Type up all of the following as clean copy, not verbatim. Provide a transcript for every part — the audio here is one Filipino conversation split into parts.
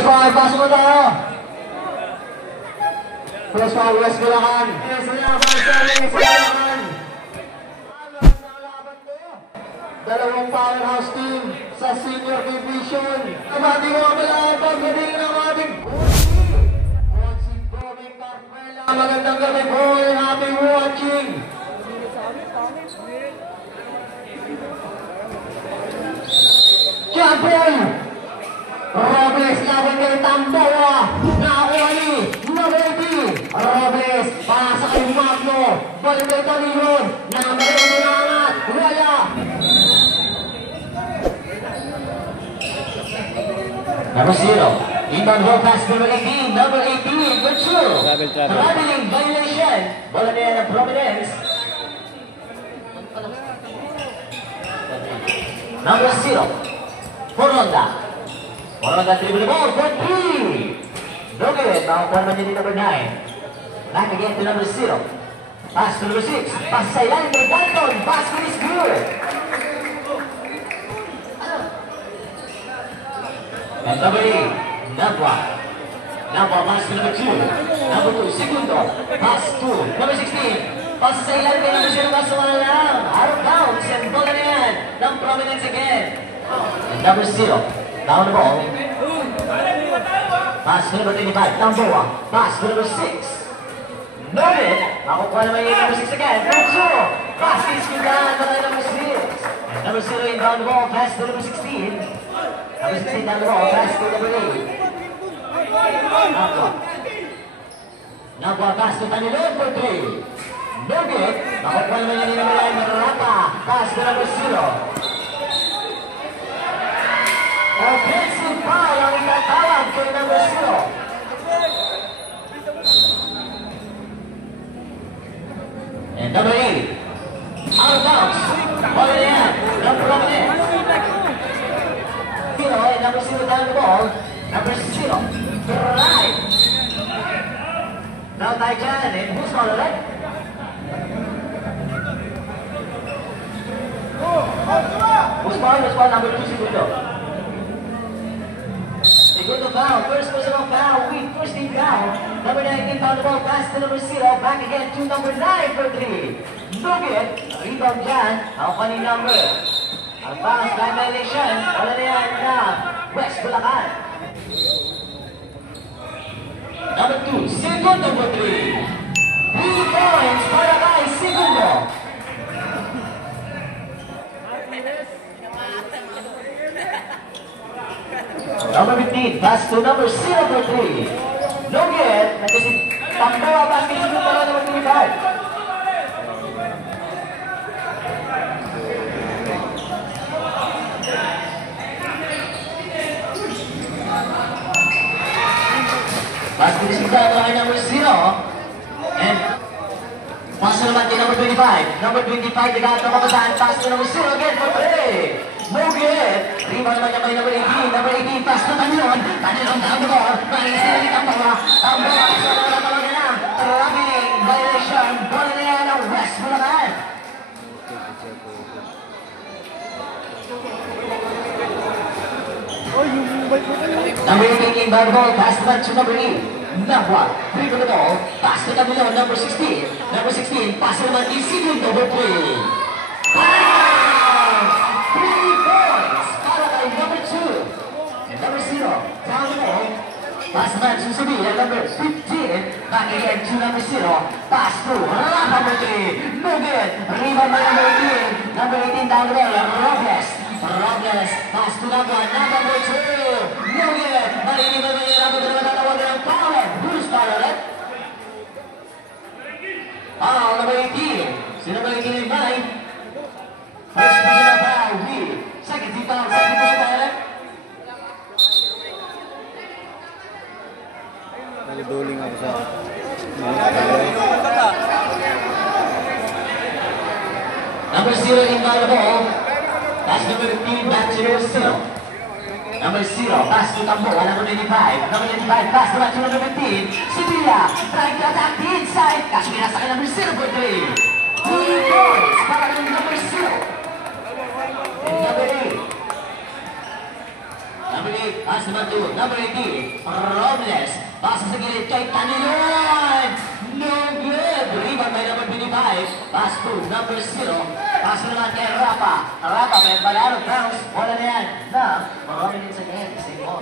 First ball, pasok mo tayo. First ball, West Bulacan. Dalawang powerhouse team sa senior division. Amati mo ang malapag, galing ng ating magandang gabi po, happy watching. Champion Robles laban kay Tamboa. Nakakuha ni Novelty. Robles para sa kay Magno. Balik kay Talihon. Nakamagay mo na angat. Wala. Number 0. Inbound ball pass number 18. Number 18. Good through. Traveling violation. Bola niya ng Providence. Number 0. Foronda. Foronda dribble ball for 3. Look at it. Now one man number 9. Back again to number 0. Pass to number 6. Pass sa ilalim ng Dalton. Basket is good. And number 8. Nabwa. Nabwa pass to number 2. Number 2. Segundo. Pass to number 16. Pass sa ilalim kay number 0. Kaso wala lang. Out of bounds. And bola na yan ng Providence again. And number 0. Down the ball. Pass to number 25. Tamboa. Pass to number 6. Noted. Makukuha naman yung number 6 again. Number 0. Pass is good down by number 6. And number 0 inbound the ball. Pass to number 16. Number 16 down the ball. Pass to number 8. Nabwa pass to Tanilon for 3. Noted. Makukuha naman yung number 9. Rapa. Pass to number 0. Offensive foul ang itatawag kay number 0. And number 8. Out of bounds. Ball in hand. Number 11. 0 and number 0 down the ball. Number 0. Right. Now tayo dyan. And who's on the right? Who's ball? Number 2 Segundo. Segundo foul. First personal foul. First team foul. Number 19 found the ball. Pass to number 0. Back again to number 9 for 3. Look it. Rebound dyan. Ang funny number. Ang bounce by violation. Wala na yan na West Bulacan. Number 2. Segundo for 3. 3 points para kay Segundo. Number 15, pass to number 0 for 3. No good. Nagkasi Tamboa basket shoot para number 25. Basket is good para number 0. And pass naman kay number 25. Number 25, nagkakaroon kapasahan. Pass to number 0 again for 3. No good. Rebound naman niya kay number 18. Number 18, pass to Tanilon. Tanilon down the ball. Malis nila ni Tamboa. Tamboa, isa na lang talaga na. Traveling violation. Bola na yan ng West Bulacan. Number 18 inbound ball. Pass back to number 8. Nabwa. Dribble the ball. Pass to Tanilon. Number 16. Number 16, pass naman ni Segundo for 3. Number 0, down the ball. Pass naman susubi ang number 15. Back again to number 0. Pass to number 3. No good. Rebound by number 18. Number 18 down the ball. Robles. Robles. Pass to number 2. No good. Mariniban ba yung number 2 na tatawagan ng power? Who's power ulit? Number 18. Si number 18 ay 9. First personal foul. Second team foul. Second personal foul ulit. Naliduling ako sa number 0 inbound the ball. Pass number 15 back to number 0. Number 0 pass to Tamboa. Number 95. Number 95 pass naman to number 15. Sevilla trying to attack the inside. Kaso binasa kay number 0 for 3. 3 points para ng number 0. And number 8. Number 8 pass naman to number 18. naman kay Rapa. Rapa, may balarong bounce. Bola na yan na marami din sa game. Same ball.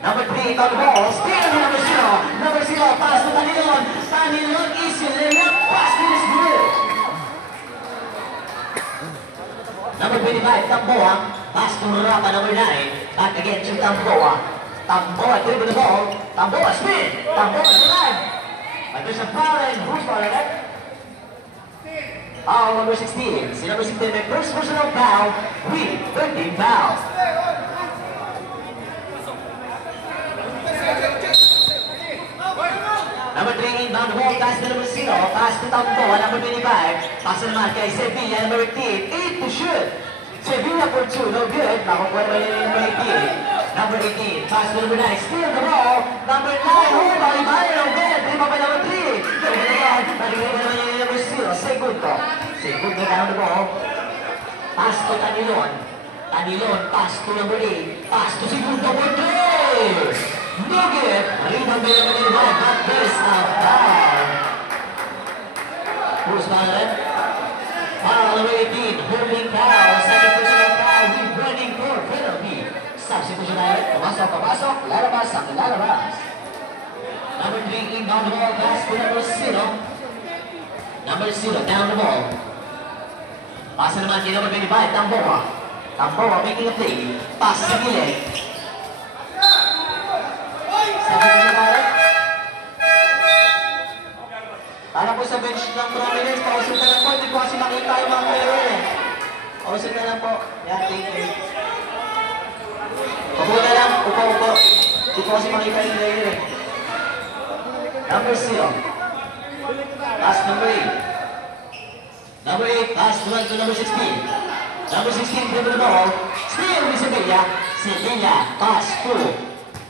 Number 3, on the ball. Still number 0. Number 0, pass to Tanilon. Tanilon, easy layup. Pass is good. Number 25, Tamboa. Pass to Rapa, number 9. Back again to Tamboa. Tamboa, dribble the ball. Tamboa, spin. Tamboa, drive. But there's a foul and who's fouling it? Foul number 16. Si number 16, may first personal foul with 13 fouls. Number 3, inbound ball, pass to number 0, pass to Tamboa, number 25. Pass naman kay Sevilla, number 18, 8 to shoot. Sevilla for 2, no good. Nakakuha naman yun number 18. Number 18, pass to number 9, steal the ball. Number 9, bali-bali, no good. Di pa pa number 3. Nagiging naman yun number 0, Segundo. Segundo down the ball. Pass to Tanilon. Tanilon, pass to number 8. Pass to Segundo for 3. No good. Rebound by number 25. That is a foul. Who's fouling? Foul number 18. Holding foul. Second personal foul with running for penalty. Substitution tayo. Pumasok. Lalabas ang lalabas. Number 3, inbound the ball. Pass to number 0. Number 0, down the ball. Pass naman kay number 25. Tamboa. Tamboa making a play. Pass sa gilid. Para po sa bench ng Prominence, pausap na lang po. Hindi po kasi makita yung mga player eh. Pausap na lang po. Yan, thank you. Upo na lang. Upo. Hindi po kasi makita yung player eh. Number 0. Pass number 8. Number 8, pass to number 16. Number 16, dribble the ball. Steal with Sevilla. Sevilla, pass to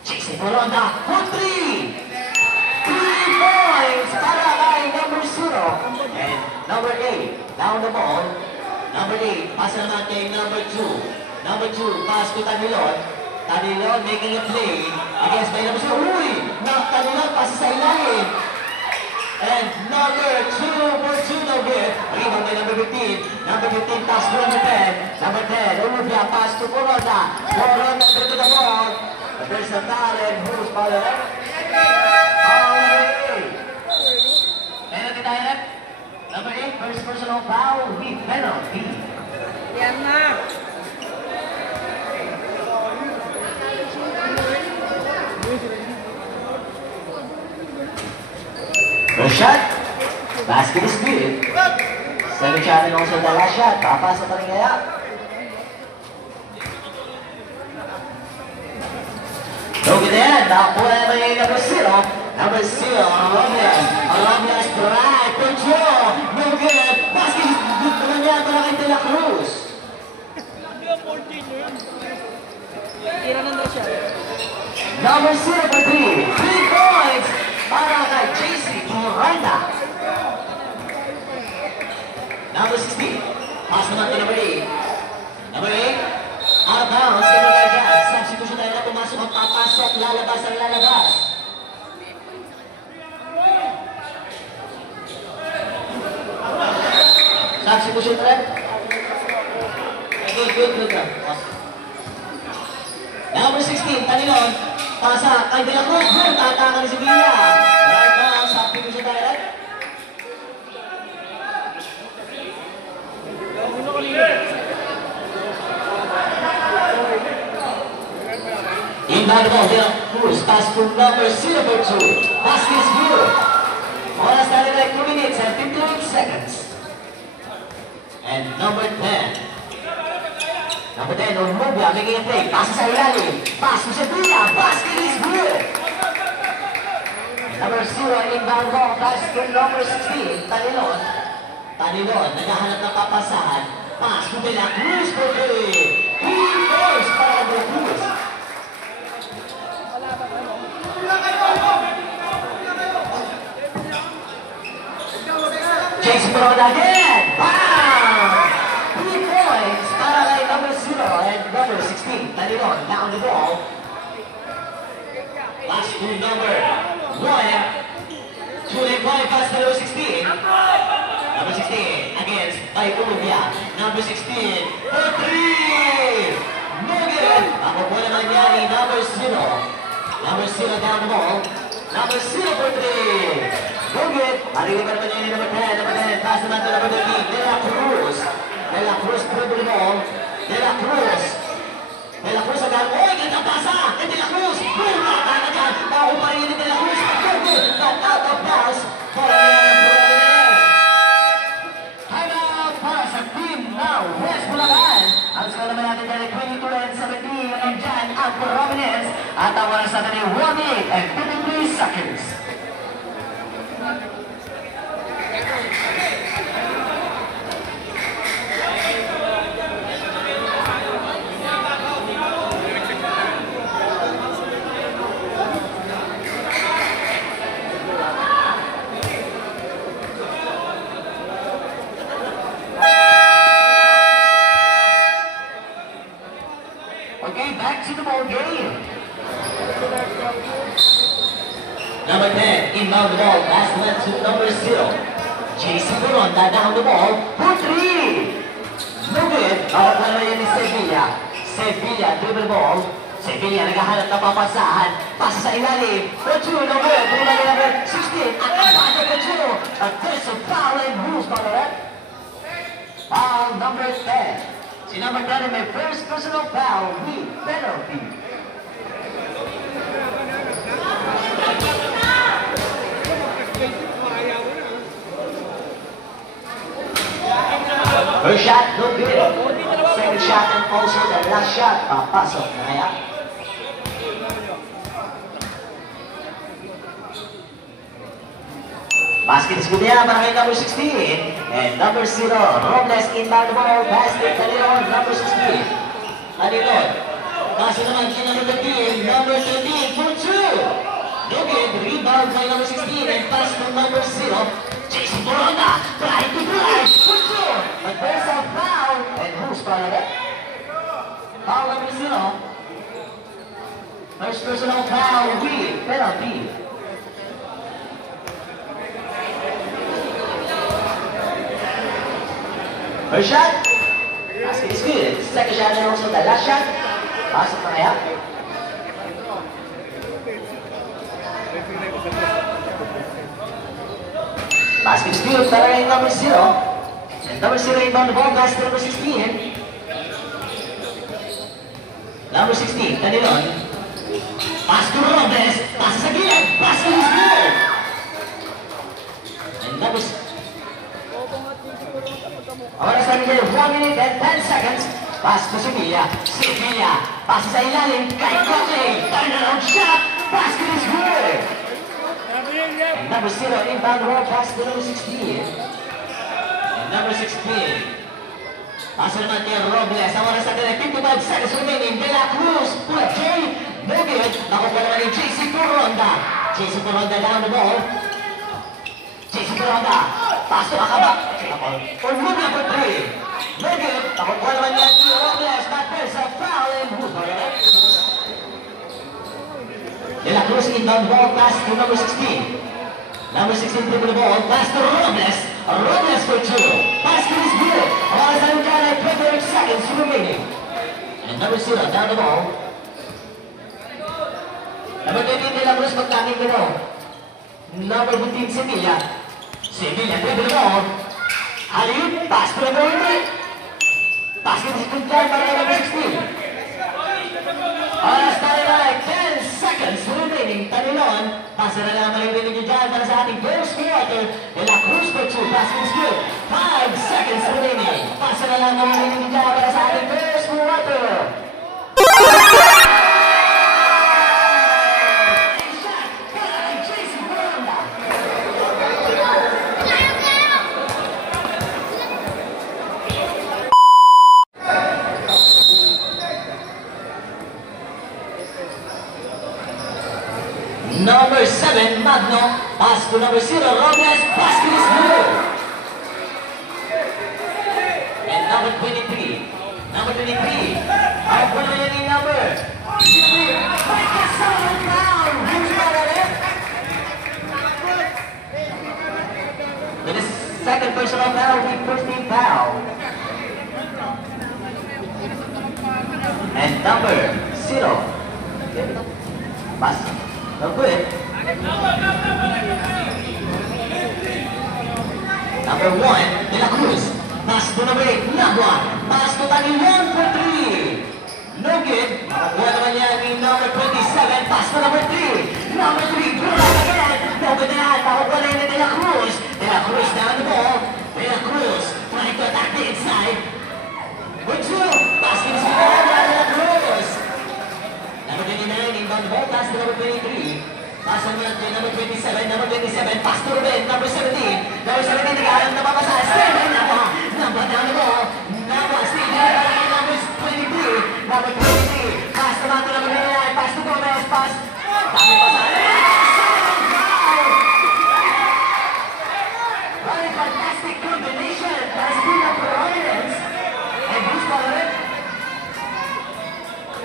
Jason Moronda for 3 points para kay number 0. And number 8, down the ball. Number 8, pass naman kay number 2. Number 2, pass to Tanilon. Tanilon making a play against by number 0. Uy! Tanilon, pass sa ilalim. And number 2 for 2, no good. Rebound by number 15. Number 15, pass to number 10. Number 10, Olivia, pass to Moronda. Moronda, to the ball. There's a foul and who's fouling it? Penalty tayo na. Number 8, first personal foul with penalty. Yan na. First shot. Basket is good. 7 shot and also the last shot. Papasa pa rin kaya. Look at that. Nakakuha naman yung number 0. Number 0, Alamias. Alamias drive. Control. No good. Basket is good naman yan para kay De La Cruz. Tira na daw siya. Number 0 for 3. 3 points para kay JC Miranda. Number 16. Pass naman kay number 8. Number 8. Out of bounds. Sino tayo dyan? Substitution tayo na pumasok ang papasok. Lalabas ang lalabas. Substitution tayo. Good. Number 16, Tanilon. Pasa kay De La Cruz. Good. Tataka ni Sevilla. Right now, substitution tayo. Inbound ball, De La Cruz. Pass to number 0 for 2. Basket is good. Oras tayo like 2 minutes and 58 seconds. And number 10. Number 10, Olivia making a play. Pass sa ilalim. Pass to Sevilla. Basket is good. Number 0, inbound ball. Pass to number 16, Tanilon. Tanilon, naghahanap ng papasahan. Pass to De La Cruz for 3. 3 points para De La Cruz. Jason Moronda again. Wow! 3 points para kay number 0 and number 16. Tanilon down the ball. Pass to number 1. pass to number 16. Number 16 against by Columbia. Number 16 for 3. No good. Ako po naman yan ni number 0. Number 0 down the ball. Number 0 for 3. No good. Marili pa naman yan ni number 10. Number 10. Pass naman to number 13. De La Cruz. De La Cruz dribble the ball. De La Cruz. De La Cruz agad. Oy, gandang pasa. De La Cruz. Boom! Agad. Bago pa rin ni De La Cruz. No good. Not out of bounds. Timeout para sa team now. West Bulacan. Ang score naman natin dahil 22 and 17. And dyan ang prominence. At ang oras natin ay 1 minute and 53 seconds. Okay, back to the ball game. Number 10, inbound the ball, pass left to number 0. Jason Coronda down the ball for 3. No good. Nakapala yan ni Sevilla. Sevilla, dribble ball. Sevilla naghahanap ng papasahan. Pasa sa ilalim. For 2, no good. Number 16, at the back of the 2. A defensive foul and rules by the ref. Foul number 10. Si number 10 may first personal foul with penalty. First shot, no good. Second shot and also the last shot, papasok na kaya. Basket is good yan para kay number 16. And number 0, Robles inbound the ball, pass to Calderon, number 16. Calderon. Kasi naman kay number 13, number 13 for 2. No good, rebound by number 16 and pass to number 0. Jason Coronda, trying to drive for 2. But there's a foul. And who's calling it? Foul number 0. First personal foul with penalty. First shot, basket is good. Second shot and also the last shot, pasok na kaya. Basket is good para kay number 0. And number 0 inbound the ball, pass to number 16. Number 16, Canilon. Pass to Robles, pass sa gilid, basket is good. And number 6. Oras namin kayo, 1 minute and 10 seconds. Pass to Sevilla. Sevilla. Pass sa ilalim. Kay Cotley. Turnaround shot. Basket is good. And number 0, inbound roll pass to number 16. And number 16. Pass naman kay Robles. Ang oras natin ay 55 seconds remaining. De La Cruz. Pula J. No good. Nakuha naman yung JC Coronda. JC Coronda down the ball. JC Coronda. Pass to Akaba. For move number 3. No good. Nakuha naman yan si Robles. But there's a foul and who's on it? De La Cruz inbound ball pass to number 16. Number 16 dribble the ball. Pass to Robles. Robles for 2. Basket is good. Oras na dyan ay 28 seconds remaining. And number 0 down the ball. Number 13 De La Cruz magtanging gano. Number 15 Sevilla. Sevilla dribble the ball. Alley-oop, pass to number 8. Basket is good time para number 16. Oras tayo na 10 seconds remaining. Tanilon, pasa na lang maririnig nyo dyan para sa ating first quarter. De La Cruz for 2, basket is good. 5 seconds remaining. Pasa na lang maririnig nyo dyan para sa ating first quarter. Number 7, Magno. Pass to number 0, Robles. Basket is good. And number 23. Number 23. Ang pula yan yung number 23. Michael Solomon down. Who's got it? second personal foul with first team foul. And number 0. Pass. No good. Number 1, De La Cruz. Pass to number 8, Nabua. Pass to Tani 1 for 3. No good. Makakuha naman yan ni number 27. Pass to number 3. Number 3, throw back again. No good na yan. Makakuha na yun ni De La Cruz. De La Cruz down the ball. De La Cruz trying to attack the inside. For 2. Basket is good. De La Cruz. Number 29, inbound the ball. Pass to number 23. Pass on number 27, number 27, pass to Ruben, number 17. Number 17, nag-aalam na papasa. Steven, Napa down the ball. Napa, Steven, number 23. Number 23, pass naman to number 29, pass to Gomez, pass. Dami pasa. What a fantastic combination. That's been up for audience. And who's calling it?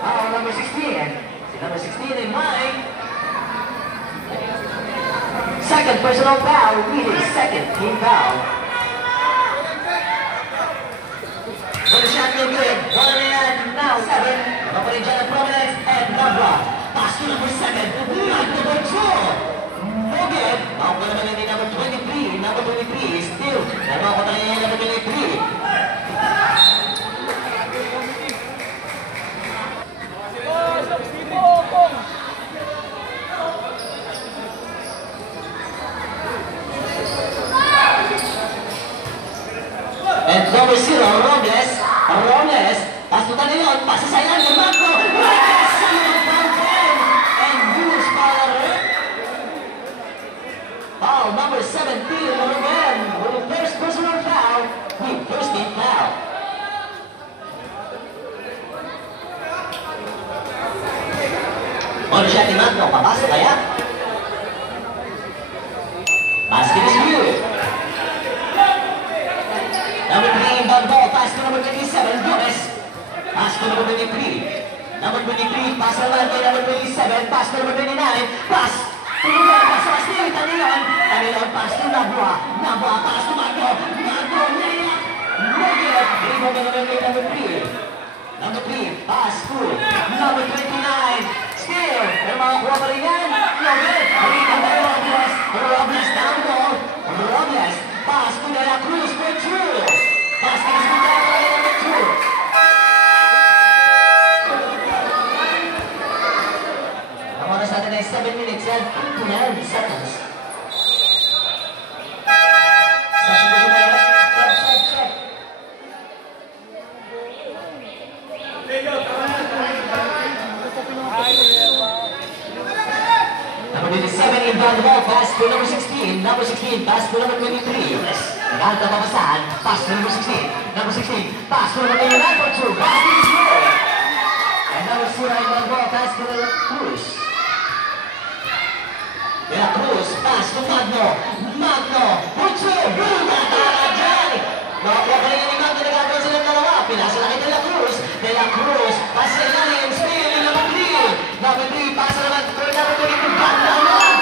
Oh, number 16. Number 16 in mine. Second personal foul, leading second team foul. For the shot no good, 1 now 7. Nobody John Providence and Nabra. Pass to number 7, not number 2. No good. Ako naman yung number 23. Number 23 still. Nagawa ko tayo yung number 23. And number 0, Robles, pass to Tanilon, pass sa sideline, Marco, and Bruce Power. Foul number 17, Ruben, with the first personal foul, with first team foul. On siya ni Marco, papasok kaya? Basket is good. Number 3 inbound ball, pass to number 27, Gomez. Pass to number 23. Number 23, pass naman kay number 27, pass to number 29, pass. Tulungan, pass to Steve, Tanilon. Tanilon, pass to Nabua. Nabua, pass to Marco. Marco, layup. Roger, rebound naman kay number 3. Number 3, pass to number 29. Still, pero makakuha pa rin yan. Roger, rebound by Robles. Robles down the ball. Robles, pass to De La Cruz for 2. Basket is good by number 2. Ang oras natin ay 7 minutes and 59 seconds. Substitution meron. Check. Number 27 inbound the ball, pass to number 16. Number 16, pass to number 23. Yes. Nagkanta papasahan, pass to number 16. Number 16, pass to number 29 for 2. Basket is good. And number 0 inbound ball, pass to De La Cruz. De La Cruz, pass to Magno. Magno, for 2. Good, natala dyan. Nakakuha pa rin yung Magno, nagkakaroon silang dalawa. Pinasa lang kay De La Cruz. De La Cruz, pass sa ilalim, steal yung number 3. Number 3, pass naman for number 22. Magno naman.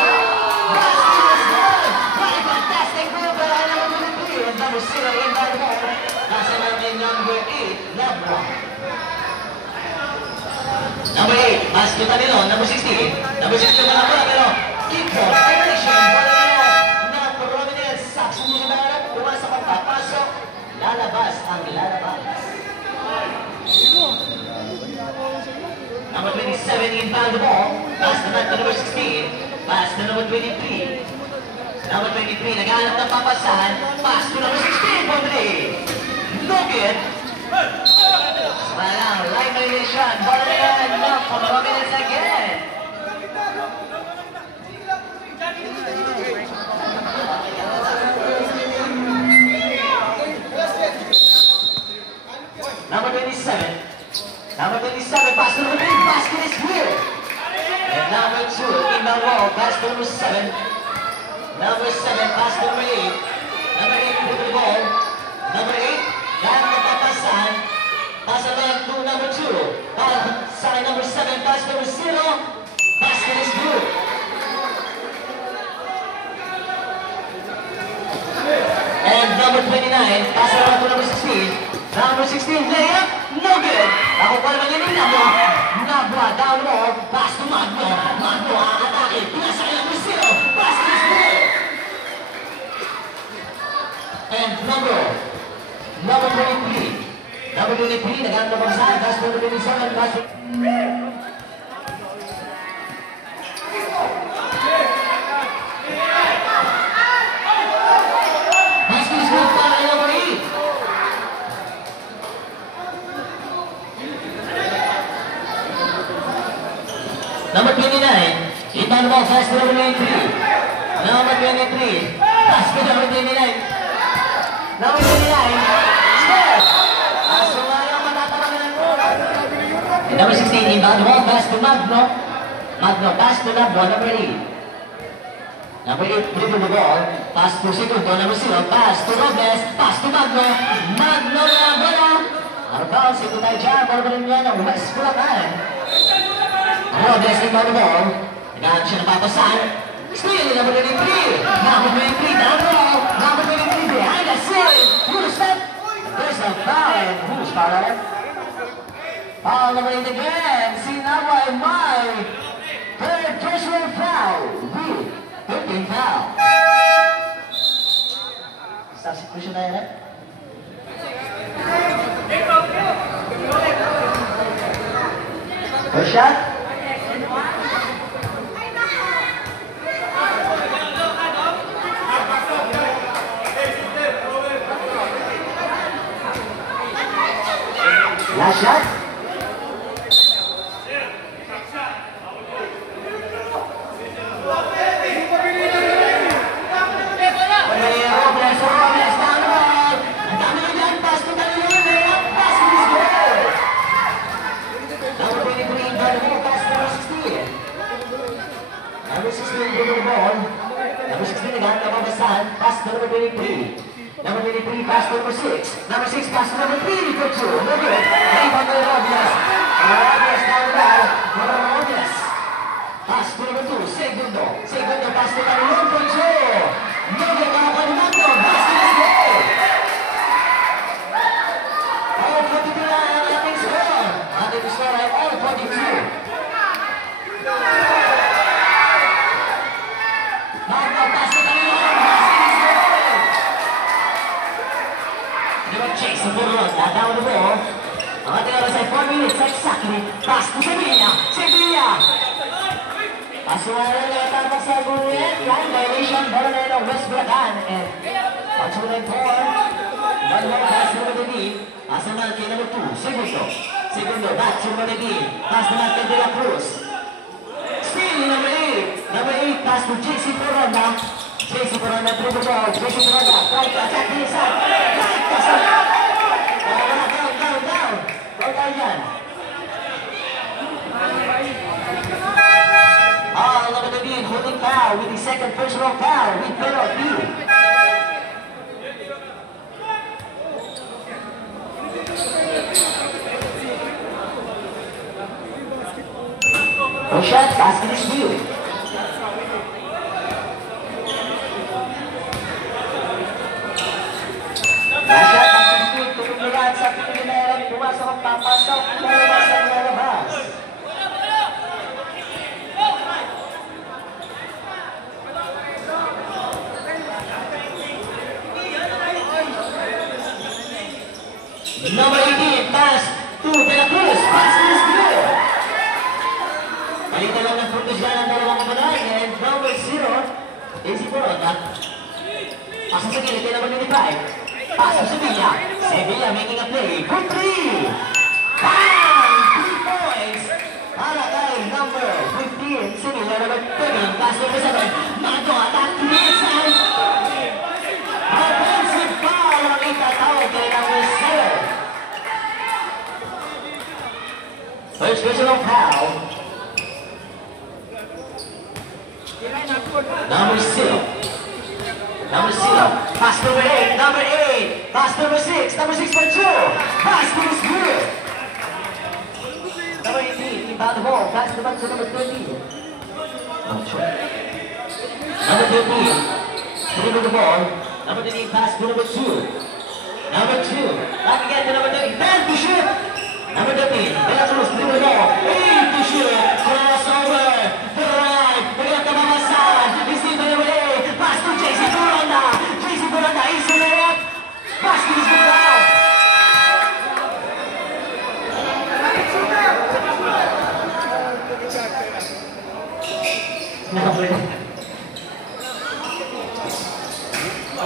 Basket is good. What a fantastic move by number 23. And number 0 inbound ball, pass naman kay number 8. Nabra. Number 8, pass to Tanilon. Number 16. Number 16 na lang pero keep ball. Violation. Na Providence. Substitution na lang. Pumasok ang papasok. Lalabas ang lalabas. Number 27 inbound the ball. Pass naman to number 16. Pass to number 23. Number 23, naghahanap ng papasahan. Pass to number 16 for 3. No good. Samalang, line violation. Ball na yan. No, for Providence again. Number 27. Number 27, pass to number 3. Basket is here. And number 2, inbound ball. Pass to number 7. Number 7, pass to number 8. Number 8, put the ball. Number 8, dahil napapasahan. Pass naman to number 2. Pass sa number 7, pass to number 0. Basket is good. And number 29, pass naman to number 16. Number 16, layup, no good. Ako pa naman yun yung Nabwa. Nabwa, down the ball, pass to Magno. Magno, atake, pinasa kay number 0. Basket is good. And number 23. Number 23, naghanap na pagsahan. Pass number 27, pass to... Number 29, inbound ball, pass to number 23. Number 23, pass to number 29. Number 29, score! Asumaya matatawanan mo. Number 16, inbound ball, pass to Magno. Magno, pass to Nabwa, number 8. Number 8, dribble the ball, pass to Segundo, number 0, pass to Robles, pass to Magno. Magno na bola. Arbal, Segundo tayo dyan, ball ba rin yan ng West Bulacan. Robles inbound the ball. Naghahanap siya ng papasan. Steal, number 23. Number 23, down the ball. Number 23, behind the ceiling. Who's step? There's a foul. And who's foul? Foul number 8 again. Sinabwa and my third personal foul. With 13 foul. Substitution na yan eh. First shot. Last shot. Number 23, pass to number 6. Number 6, pass to number 3 for 2. No good. Rebound by Robles. Robles down the ball. Robles. Pass to number 2. Segundo. Segundo, pass to number 1 for 2. No good. Nakakuha ni Magno. Basket is good. All 42 na ang ating score. Ating score ay all 42. Magno, pass to number 1. Chase the ball, down the ball. Ang ating oras ay 4 minutes exactly. Pass to Sevilla. Sevilla. Pasuwanan na tapos sa Gurien. Yan, violation. Ball na yun ng West Bulacan. And pagsunan 4. One more pass to Madrid. Pass naman kay number 2. Segundo. Segundo. Back to Madrid. Pass naman kay De La Cruz. Steal number 8. Number 8. Pass to JC Corona. JC Corona through the ball. JC Corona. Right attack to the side. Right to the side. Down. Number 13, holding foul with the second personal foul with penalty. No shot, basket is due. Last shot, basket is due. Tumulagan sa Pilipinas. Pumasok ang papasok. Lumabas ang lalabas. Number 18, pass to De La Cruz. Basket is good. Malita lang ng focus yan ang dalawang kapanay. And number 0, Daisy Corona. Pass sa gilid, number 25. Pass to Sevilla. Sevilla making a play. Good 3. Bang! 3 points. Para kay number 15, Sevilla number 13. Pass number 7. Magno attack to the inside. Offensive foul ang itatawag kay number 7. First personal foul. Number 0. Number 0. Pass number 8. Number 8. Pass number 6. Number 6 for 2. Pass is good. Number 18. Inbound the ball. Pass the ball to number 13. Number 13. Dribble the ball. Number 13, pass to number 2. Number 2, back again to number 13, man to shoot. Number 13, Belarus, dribble the ball, 8 to shoot. Crossover, to the right, bigyan ka mamasan. Receive by number 8, pass to JC Buranda. JC Buranda, is in the net. Basket is good down. Number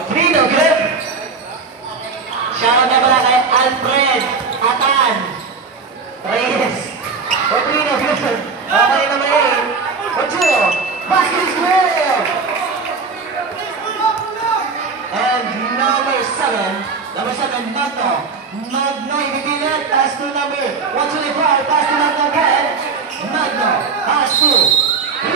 3, no good. Shoutout na pala kay Alfred Atan Reyes. Otrino, good. Okay, number 8. Ocho. Basket is good. And number 7, Magno. Magno, ibibilan. Pass to number 125. Pass to Magno again. Magno. Pass to 3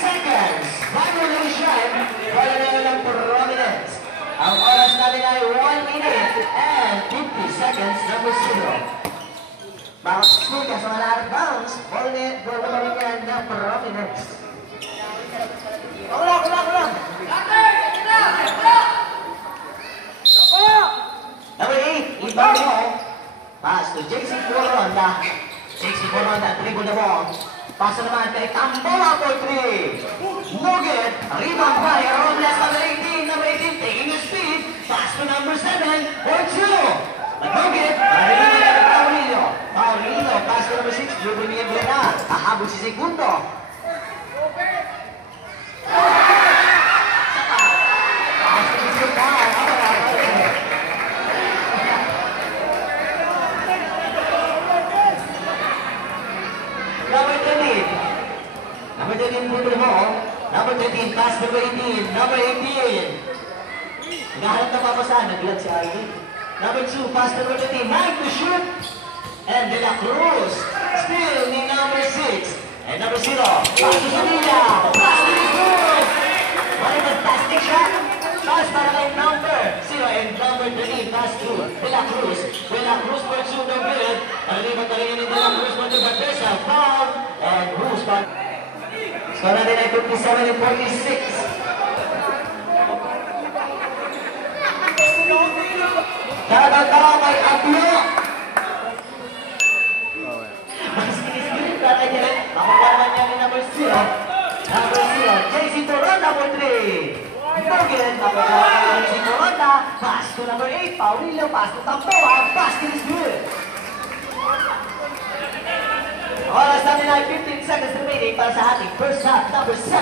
seconds. Bago na yung shot. Wala na yun ng prominence. Ang oras natin ay 1 minute and 50 seconds, number 0. Bounce sneak sa mga lahat bounce. Ball net, ball na rin yan ng prominence. Kulang! Number 8, inbound ball. Pass to JC Coronda. JC Coronda, dribble the ball. Pass naman kay Tambola for 3. No good. Rebound by Robles, number 18. Number 18 taking the speed. Pass to number 7 for 2. No good. Paulinho. Pass to number 6. Dribble niya Brenna. Ahabol si Segundo. Number 13, dribble the ball. Number 13, pass number 18. Number 18. Naghahanap na papasan, naglag si Ivy. Number 2, pass number 13. Mike to shoot. And De La Cruz. Still ni number 6. And number 0, pass to Sevilla. Pass to the good. What a fantastic shot. Pass para kay number 0 and number 13. Pass to De La Cruz. De La Cruz for 2, no good. Nalipat na rin ni De La Cruz for 2, but there's a foul. And who's back? Score natin ay 57 and 46. Tatatawa kay Ablo. Mas kinis-kinis natin nila. Makakalaman niya ni number 0. Number 0, JC Coronda for 3. Bogan, makakalaman niya ni JC Coronda. Pass to number 8, Paulinho. Pass to Tampoa. Basket is good. Oras natin ay 15 seconds remaining para sa ating first half. Number 7,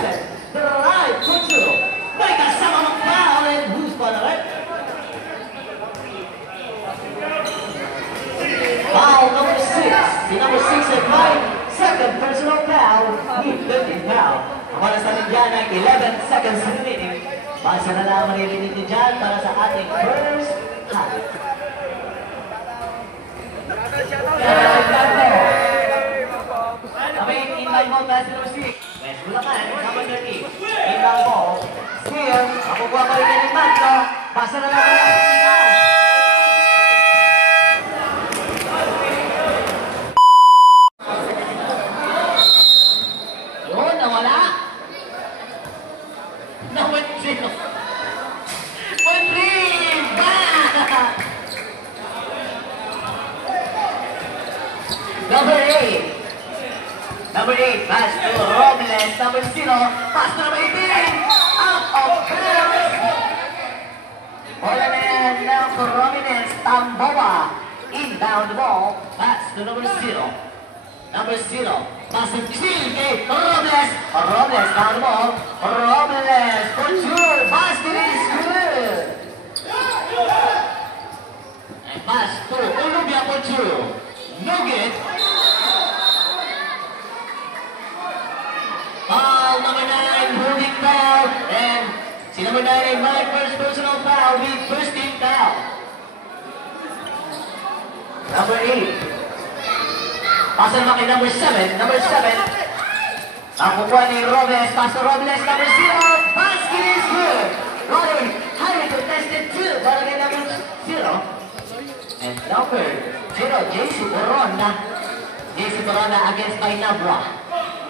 the right to 2. May kasama ng foul and who's gonna let? Foul number 6. Si number 6 at 5. Second personal foul. Need 13 foul. Ang oras natin dyan ay 11 seconds remaining. Basa na lang maririnig niyo dyan para sa ating first half. Inbound ball, pass number 6. West Bulacan, number 13. Inbound ball. Spear. Makukuha pa rin yung Magno. Pasa na lang ang Pilipinas. Yun, nawala. Number 0. For 3. Back! Number 8. Number 8, pass to Robles. Number 0, pass to number 18. Out of bounds. Wala na yan ng prominence. Tamboa. Inbound ball. Pass to number 0. Number 0, pass to kay Robles. Robles, down the ball. Robles for 2. Basket is good. And pass to Olubia for 2. No good. Foul number 9, holding foul, and si number 9 ay my first personal foul with first team foul. Number 8. Pasa naman kay number 7. Number 7. Ang kukuha ni Robles. Pass to Robles. Number 0. Basket is good. Rolling. Highly contested 2. Para kay number 0. And number 0. JC Coronda. JC Coronda against Painabra.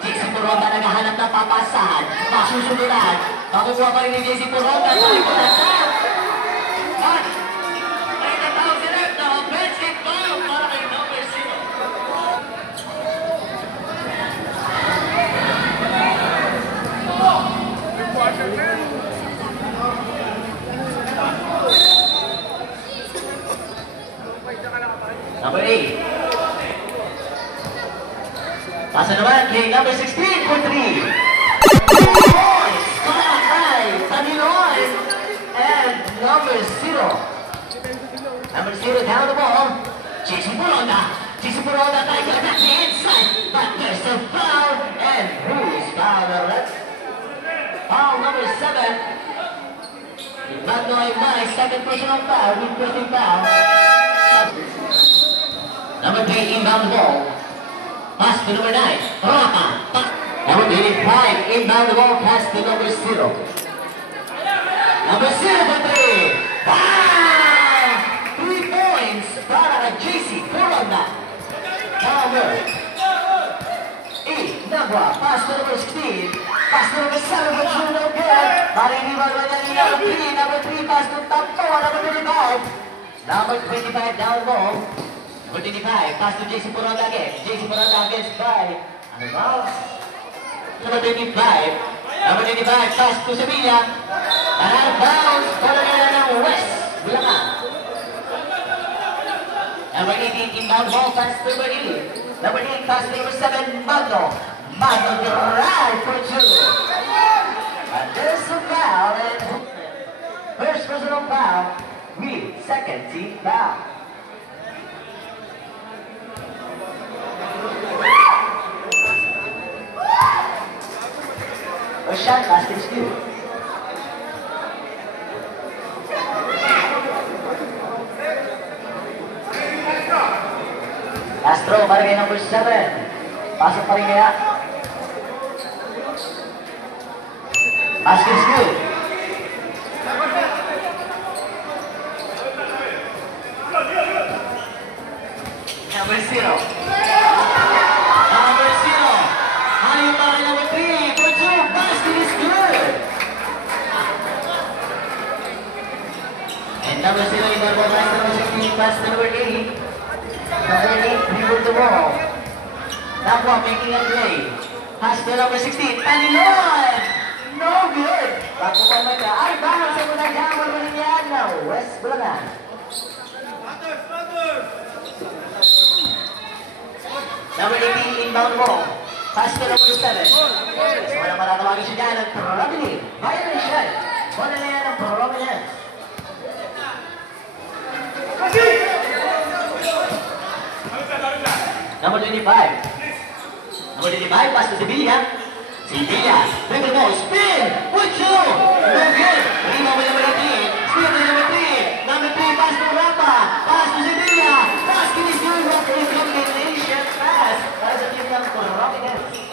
JC Coronda naghahanap ng papasahan. Masusunod. Makukuha pa rin ni JC Coronda. Balik ko na sa Number 8. Pasa naman kay number 16 for 3. 3 points. Come by Taniloy. And number 0. Number 0 down the ball. JC Boronda. JC Boronda trying to attack the inside. But there's a foul. And who's foul alert? Foul number 7. Magnoy Mike, second personal foul. With 13 foul. Number 3 inbound the ball. Pass to number 9. Rapa. Number 25 inbound the ball. Pass to number 0. Number 0 for 3. Wow! 3 points para kay JC Boronda. Number 8. Nagwa. Pass to number 16. Pass to number 7 for 2. No good. Mariniwan ba niya number 3. Number 3 pass to top 4. Number 25. Number 25 down the ball. Number 25, pass to JC Boronda again. JC Boronda against by ano ba? Number 25. Number 25, pass to Sevilla. And out of bounds, bola nila ng West Bulacan. Number 18, inbound ball, pass to number 8. Number 8, pass to number 7, Magno. Magno drive for 2. And there's a foul. And first personal foul with second team foul. First shot, basket steal. Last throw para kay number 7. Pasok pa rin kaya. Basket steal. Number 0. Number 0. Ayaw pa rin number 3. For 2. Basket is good. And number 0 in the ball. Number 16. Pass to number 8. Number 8. Dribble the ball. Nakwa making a play. Pass to number 16. Taniloy. No good. Bago pa mata. Ay, bahal sa muna dyan. Wala rin yan now. West Bulacan. Number 18, inbound ball. Pass to number 7. So, walang matatawagin siya dyan ng Providence. Violation. Wala na yan ng Providence. Number 25. Number 25, pass to Sevilla. Sevilla. Bring the ball. Spin. With 2. No good. Rebound by number 18. Spin to number 3. Number 3, pass to Rapa. Pass to Sevilla. Basket is good. What a combination pass. Para sa team ng Providence.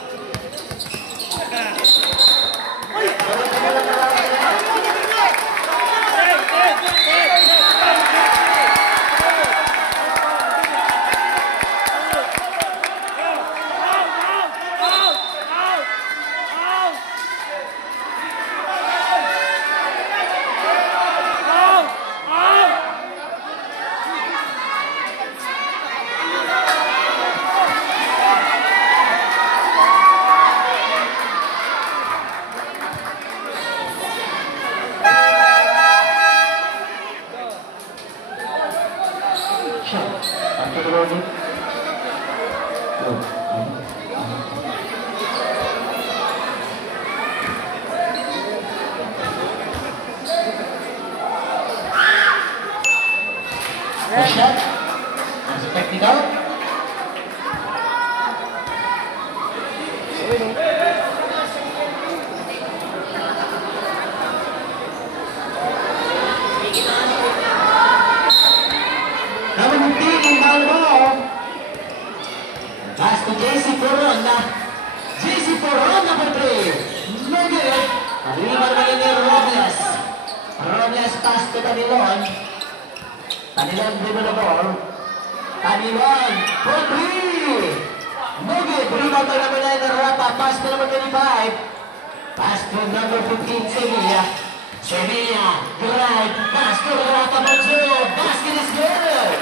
Shot. That's technical. Number 15 inbound ball. Pass to JC Boronda. JC Boronda for 3. No good. Arriba naman ni Robles. Robles pass to Tanilon. Tanilon dribble the ball. Tanilon for 3. No good. Rebound by number 9 Rapa. Pass to number 25. Pass to number 15 Sevilla. Sevilla. Drive. Pass to Rapa for 2. Basket is good.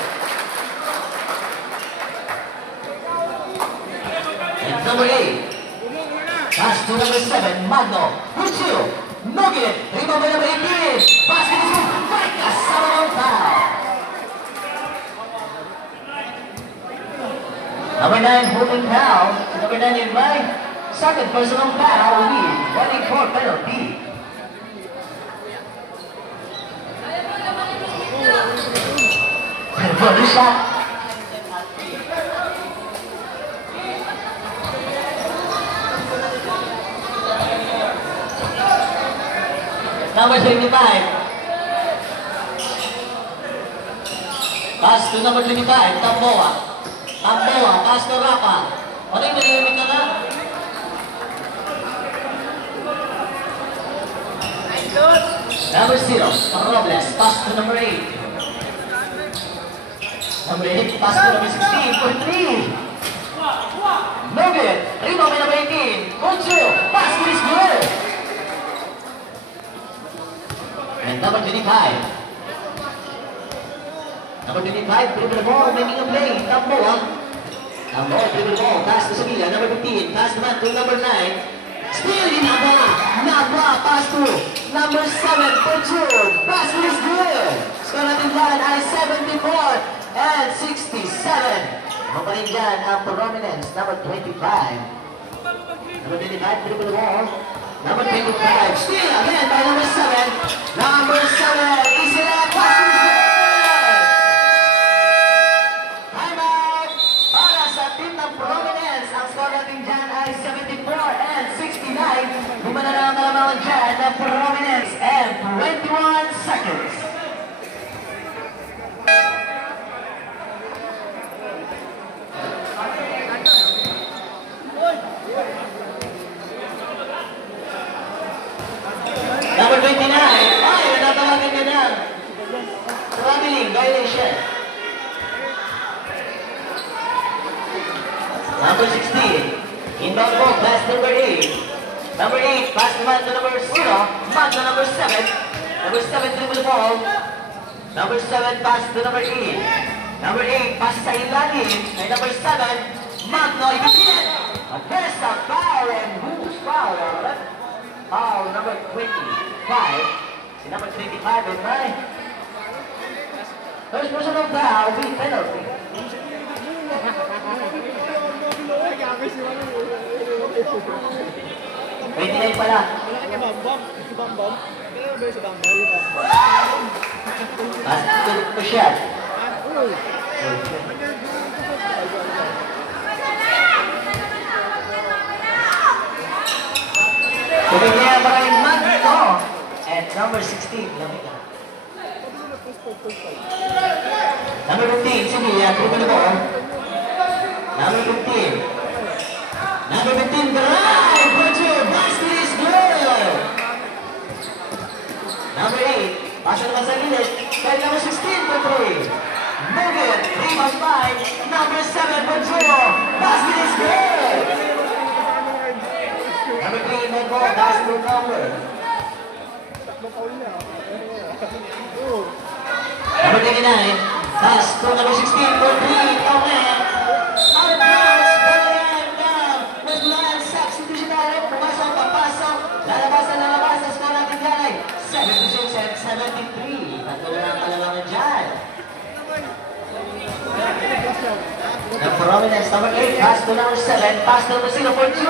And number 8. Pass to number 7 Magno. For 2. No good. Rebound by number 18. Basket is good. Mike Asama foul. Number 9, holding foul. Number 9 in right. Second personal foul lead. 1-4 penalty. For the shot. Number 25. Pass to number 25, Tamboa. Tamboa, pass to Rapa. Ano yung nalilimik ka na? Number 0, Robles, pass to number 8. Number 8, pass to number 16 for 3. No good. Rebound by number 18. Concho, pass to this good. And number 25. Number 25, dribble the ball, making a play. Tamboa. Tamboa, dribble the ball, pass to Sevilla. Number 15, pass the man to number 9. Still in Nagua. Nagua, pass to number 7, Concho. Pass is good. Score natin dyan ay 74 and 67. Maparin dyan ang prominence, number 25. Number 25, dribble the ball. Number 25, still again by number 7. Number 7, Isla, pass is good. Timeout para sa team ng prominence. Ang score natin dyan ay 74 and 69. Gumana na ang kalamangan dyan ng prominence and 21 seconds. Number 29, ay, natawagan ka na. Traveling, violation. Number 16, inbound ball, pass number 8. Number 8, pass the man to number 0, man to number 7. Number 7, dribble the ball. Number 7, pass to number 8. Number 8, pass sa ilalim. Ay number 7, Magno, ibigin. At there's a foul, and who's foul? Foul number 25. Si number 25, and right? First personal foul, will be penalty. 29 pala. Pass to shot. Kumigaya ba kayo Magno? At number 16, lamig ka. Number 15, Sevilla, dribble the ball. Number 15. Number 15, drive! Concho, basket is good! Number 8, pasa naman sa gilid. Kaya number 16 for 3. Nugget, rebound by number 7, Concho. Basket is good! Number 3, no ball, that's no number. Number 29, pass to number 16 for 3. Okay. Out of bounds, West Bulacan, substitution na rin. Pumasok, papasok. Lalabas, ang score natin dyan ay 76 and 73. Tatlo na ang kalalangan dyan. The prominence, number 8, pass to number 7, pass to number 0 for 2.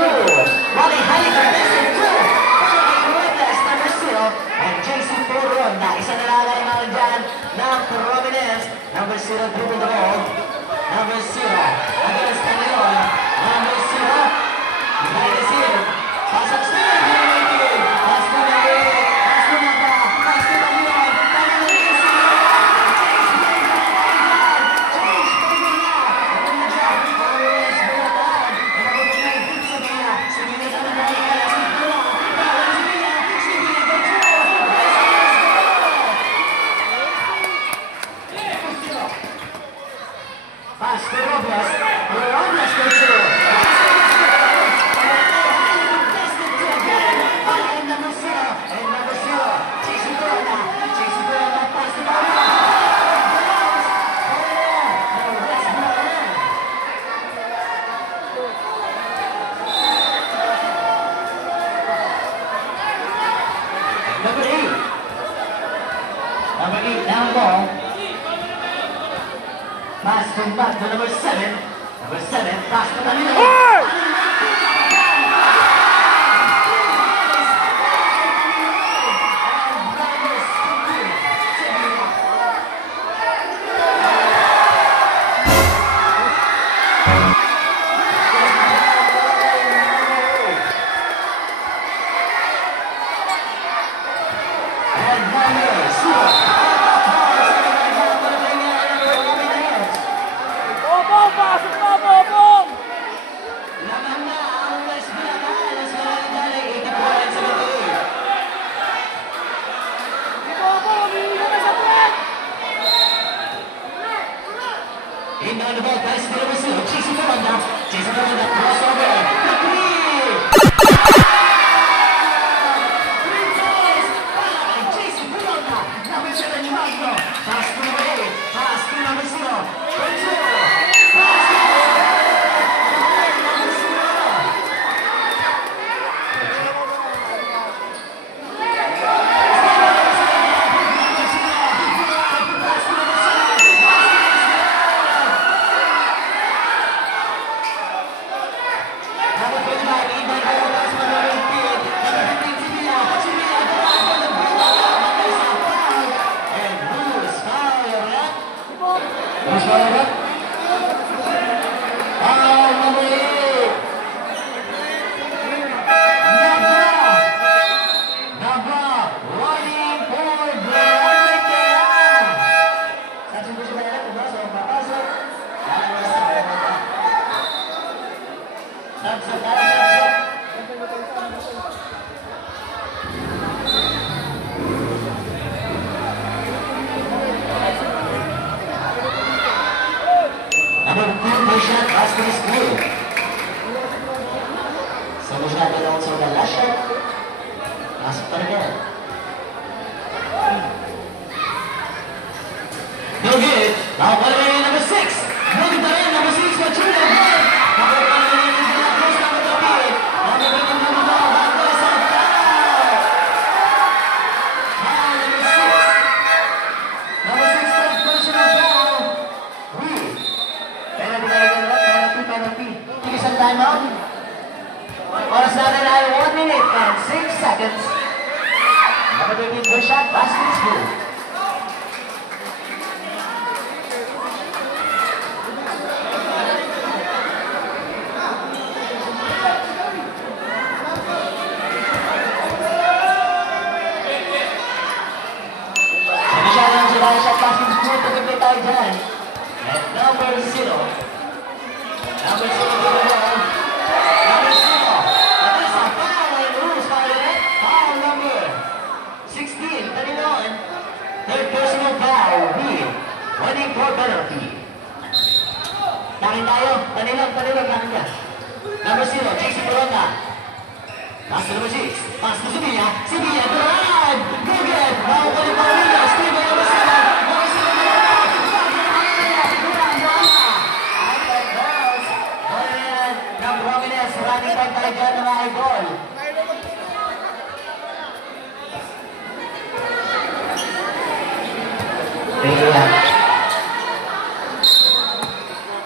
Wally highly contested 2. Number 0, and JC Poron na isa na lang ang mga dyan ng prominence. Number 0, dribble the ball. Number 0, against Canyon. Number 0, behind the scene. Pass up still, pass to number 8, pass to Napa, pass to Canyon. Pass to Robles. Robles goes to and number 0. Jason Corona. Jason Corona. Pass to Corona. Number 8. Number 8 down ball. Pass from back to number 7. Number 7, pass to Danilo. Pasok na, Bobong! Laman na ang West Bulacan. Mas maraming 84-78. Bobong, humihinga na sa plan! Inbound the ball, pass to Rosillo. Jason Fernanda. Jason Fernanda, crossover. The three! Three points! Para kay Jason Fernanda. Number 7, Magno. Pass to number 8. Pass to number 0. Control. Pass to number 0. Number 25, inbound the ball, pass to number 18. Number 15, Sibilla. Sibilla, the last one, the ball. There's a foul. And who's foul, right? Who's foul, right? Foul number 8. Naba, running for the American. Sabi mo siya ba nila, pumasok, papasok. Sabsab. Number 2, Bishop, pass to his goal. So, Bishop alone sa last shot. Pasok pa rin yan. No good. Now, pa rin number 6. No good pa rin, number 6, Machula. Number 1, number 13, number 15, back to sa foul. Foul number 6. Number 6, third personal foul. Penalty. Tigis ang timeout. Oras natin ay 1 minute and 6 seconds. Number 13, Bishop, basket is good. Bishop lang sila, shot basket is good. Pagkabit tayo dyan. And number 0. Number 0 to the ball. Number 0. That is a foul and rules foul in it. Foul number 16. Taninon. Third personal foul. Running for penalty. Takin tayo. Taninon. Takin niya. Number 0. Jason Corona. Pass to number 6. Pass to Sevilla. Sevilla. Drive. Go get. Now for the Paulino. Steve number 7. Number 7. Running back tayo dyan ng mga idol.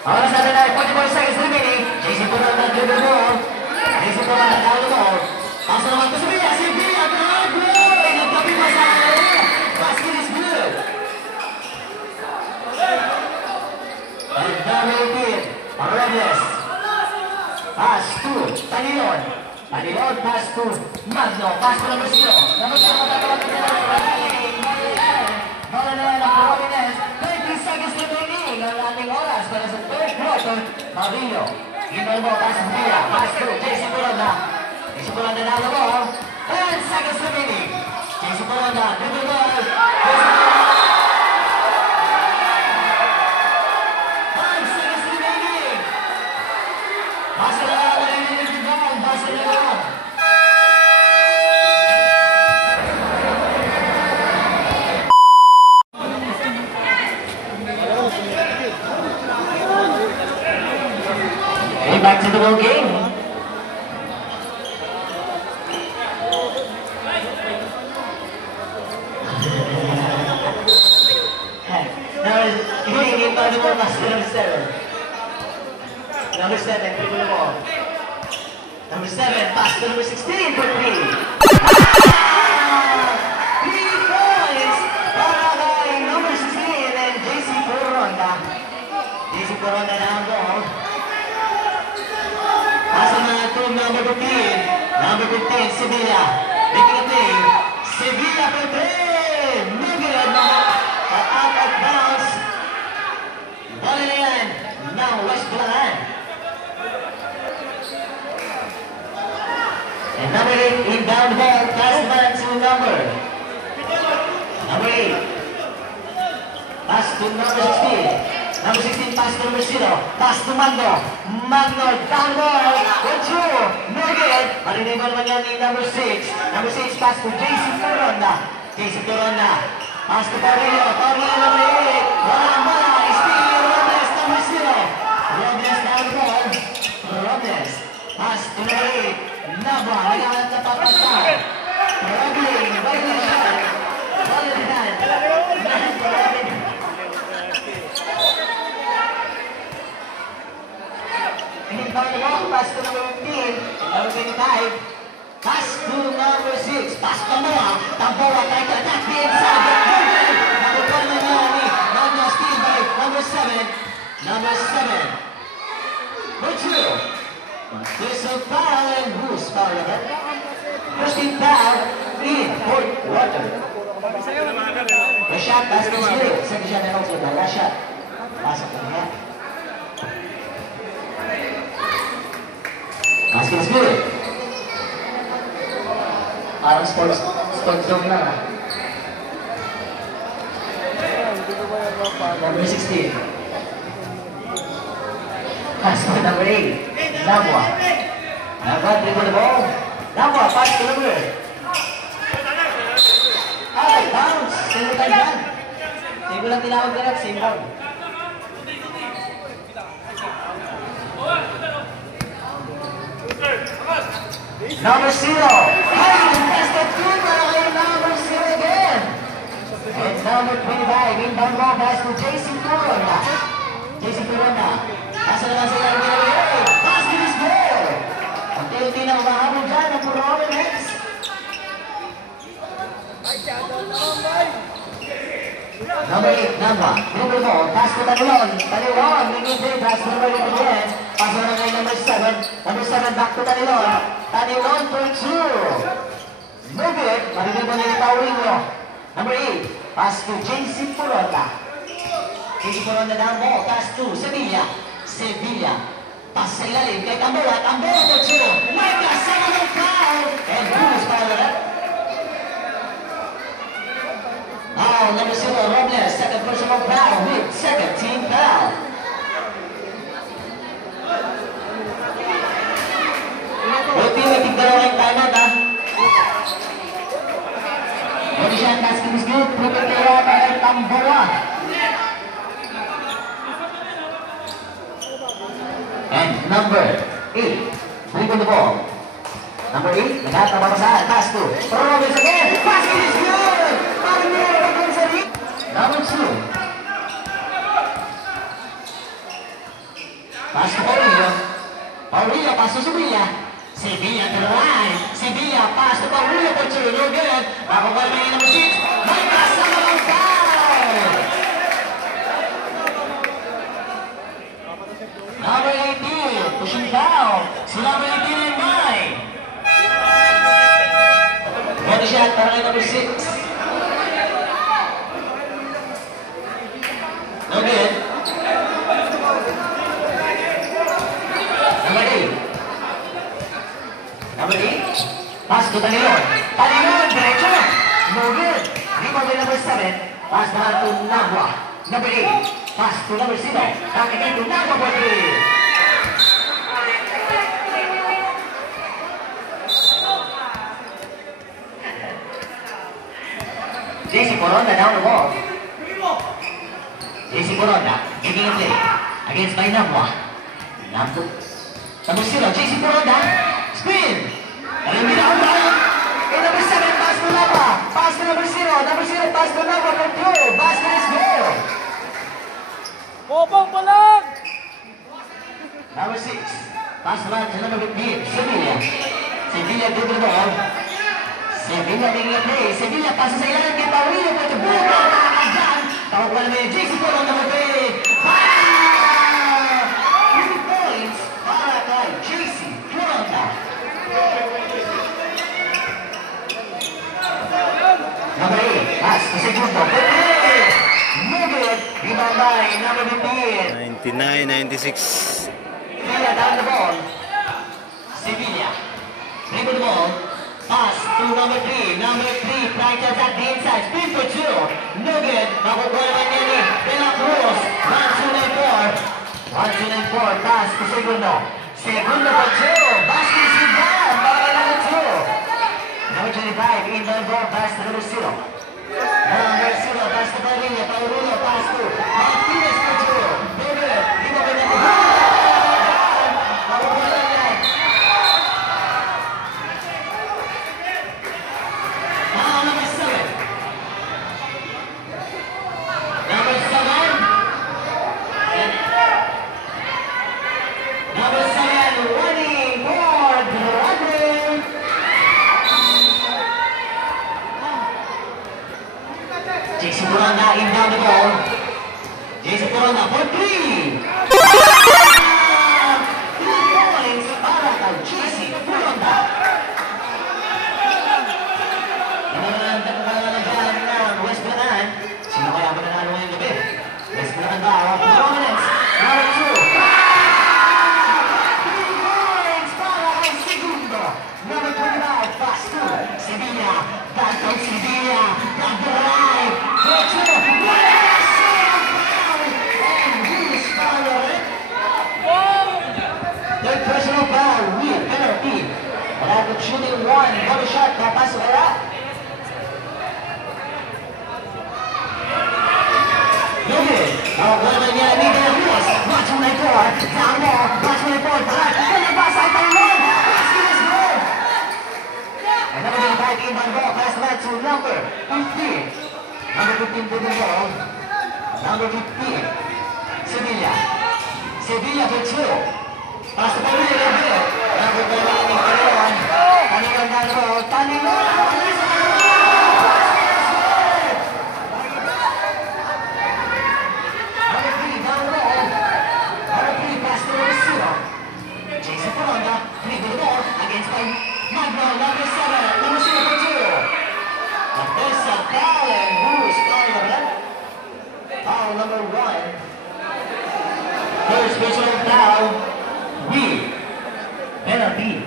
Oras natin ay 44 seconds remaining. Jason Corona dribble ball. Jason Corona down the ball. Paso naman to Sevilla. Sevilla, drive ball. Nagtabi pa sa area. Basket is good. And number 18, Robles. Pass to Taninon. Taninon, pass to Magno. Pass to number 0. Number 0, matatawag ko na bola na yan ang Providence. 30 seconds remaining ang ating oras para sa third quarter. Marillo. Inbound ball, pass to Villa. Pass to Jason Corona. Jason Corona na the ball. 10 seconds remaining. Jason Corona, dribble ball. Jason Corona. 5 seconds remaining. Basa na lang, narinig yung ball. Basa na lang. Okay, back to the ball game. Now, hitting it by the ball, Basa number 7. Number 7, triple the ball. Number 7, pass to number 16 for 3. 3 points para kay number 16 and JC Coronda. JC Coronda na ang ball. Pasa na to number 15. Number 15, Sevilla. Making a play. Sevilla for 3. Moving it out of bounds. Ball na yan. Now, West Bulacan. And number 8, inbound ball. Pass man to number 8. Pass to number 16. Number 16, pass to number 0. Pass to Magno. Magno, down ball. Good through. No good. Marinigan naman yan ni number 6. Number 6, pass to JC Coronda. JC Coronda. Pass to Paurillo. Paurillo, number 8. Wala ang bola. Steal Robles, number 0. Robles, down ball. Robles. Pass to number 8. Nabwa. Nagalat na papasa. Robling. Robling shot. Robling hand. Pass to number 15, number 25, pass to number 6, pass to Tamboa, Tamboa try to attack the inside, number 1 na Miami, number steal by number 7, good through, there's a foul and who's foul of it? First team foul in fourth quarter. Rashad, pass to Spirit, second shot and also by Rashad, pass to the net. Basket Spirit. Parang sports zone na. Number 16. Pass to number 8. Nabwa. Nabwa, dribble the ball. Nabwa, pass to number. Ay, bounce. Single time yan. Single lang tinawag nila, single. Number 0. Hey, contested two para kay number 0 again. And number 25, inbound ball pass to JC Coronda. JC Coronda. Nasa naman sa yung ginagawa. Pass to this goal. Unti-unti na mabahabol dyan ang Puro next. Number 8, Namba. Number 4, pass to Tanilon. Tanilon, naging pass to number 8 again. Pass na kay number 7. Number 7, back to Tanilon. Tanilon for 2. Move it. Marinig mo na yung towering nyo. Number 8, pass to JC Coronda. JC Coronda down ball. Pass to Sevilla. Sevilla. Pass sa ilalim kay Tamboa. Tamboa for 2. May kasama ng foul. And who's foul na? Now, number 0, Robles, second personal foul with second team foul. Buti may tigdalawa yung timeout, ha? Buti siya ang basket is good. Protect the rock by Tamboa. And number 8, dribble the ball. Number 8, nagkatama pa saan. Pass to Robles again. Basket is good! Number 2. Pass to Paurillo. Paurillo, pass to Sevilla. Sevilla to the line. Sevilla, pass to Paurillo for 2. No good. Makukuha na yung number 6. May kasama ng foul. Number 18, pushing foul. Si number 18 and 9. Body shot para kay number 6. No good. Number 8. Number 8. Pass to Tanilon. Tanilon, diretso. No good. Rebound by number 7. Pass naman to Nabwa. Number 8. Pass to number 0. Back again to Nabwa for 3. JC Coronda down the ball. JC Coronda making a play against by Nabwa. Number 0, JC Coronda. Spin. And down ball. And number 7, pass to Nabwa. Pass to number 0. Number 0, pass to Nabwa for 2. Basket is goal. Bobong pa lang! Number 6, Pass naman sa number 15, Sevilla. Sevilla dito the ball. Sevilla making a play. Sevilla pasa sa ilalim kay Paulino. Pwede buka. Nakakadyan. Tawakuha naman yung JC Puro number 3. 3 points para kay JC Puro. Number 8, pass to segundo. Move it. Rebound by number 15. 99-96. Sevilla down the ball. Sevilla. Dribble the ball. Pass to number 3. Number 3 practice at the inside. Spin for 2. No good. Makukuha naman niya ni De La Cruz. 1-2-9-4. 1-2-9-4. Pass to segundo. Segundo for 2. Basket is down. Para number 2. Number 25. Inbound ball. Pass to number 0. Number 0. Pass to Paulino. Paulino. Pass to Martinez for 2. No good. Dito ba natin? Makukuha naman niya. Number 7. Number 7. Number 7 running for Bradley. Jason Puranda inbound the ball. Jason Puranda for 3. 3 points para kay Jason Puranda. West Bulacan. Sino kaya mananalo ngayong gabi? West Bulacan ba? Prominence. Number 2. 3 points para kay segundo. Number 25. Pass to Sevilla. Back to Sevilla. Back to right. For 2. And who's following? Third personal foul with penalty. Rapid shooting 1. Body shot. Papasok kaya? Nakukuha niya ni De La Cruz. 1-2-9-4. Down ball. 1-2-9-4. Balat. Pinabasa ay Paulino. Basket is good. And number 25 inbound ball. Pass back to number 15. Number 15 to the ball. Number 15. Sevilla. Sevilla for 2. Pass to Paulino. Nakukuha niya ni Paulino. Taningan down the ball. Taningan. Jason Puranda, dribble the ball against by Magno, number 7, number 0 for 2. But there's a foul, and who is calling it? Foul number 1. First personal foul, with penalty.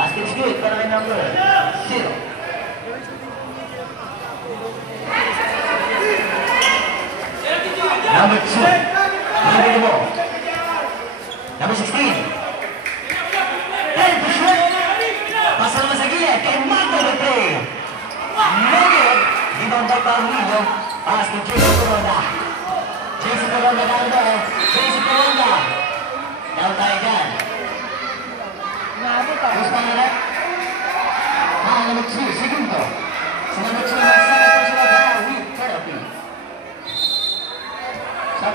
Basket is good para kay number 0. Number 2. Number the ball. Number 16. And for sure. Pasa naman sa gilid kay Magno the play. Negative. Rebound by Paulino. Pass to Jason Puranda. Jason Puranda down the ball. Jason Puranda. Down tayo dyan. Who's coming up? Number 2, segundo. So number 2, number 7 personal foul with penalty. Stop.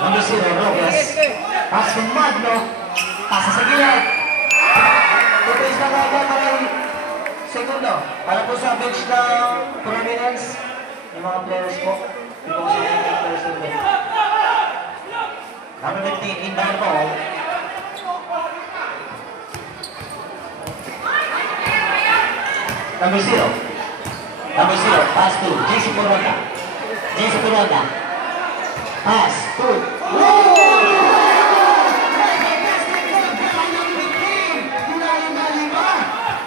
Number 0, Robert. gauge ng prominence ng mga players po. Hindi po kasi yung players nila. Number 15, inbound ball. Number 0. Number 0, pass to JC Coronda. JC Coronda. Pass to...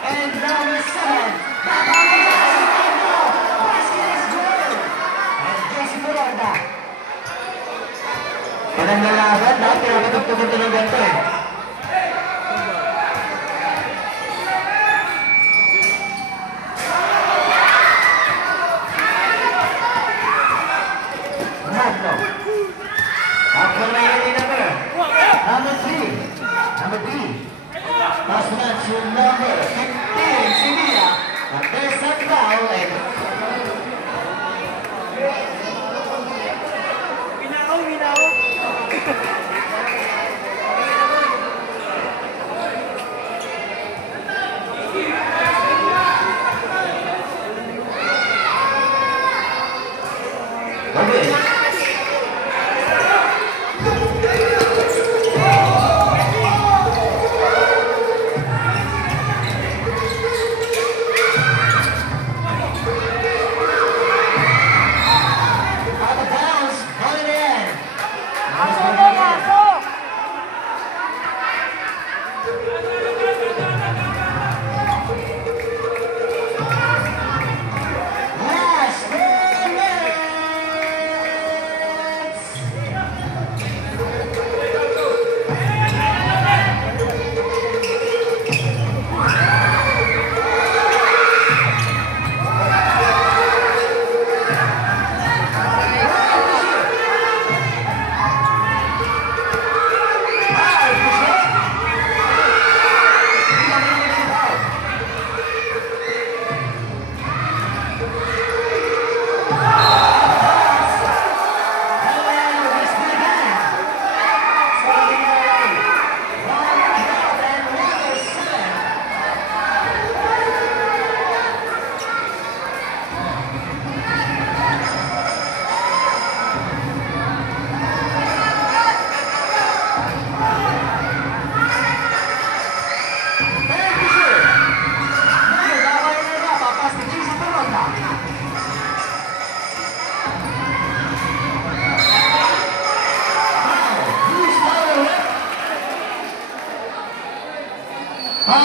And number 7. And JC Coronda. Magandang laban, dahil pinakatugtugin ito ng ganito eh. Number 3. Pass man to number 15, Sevilla. And there's a foul. Minaw. Okay.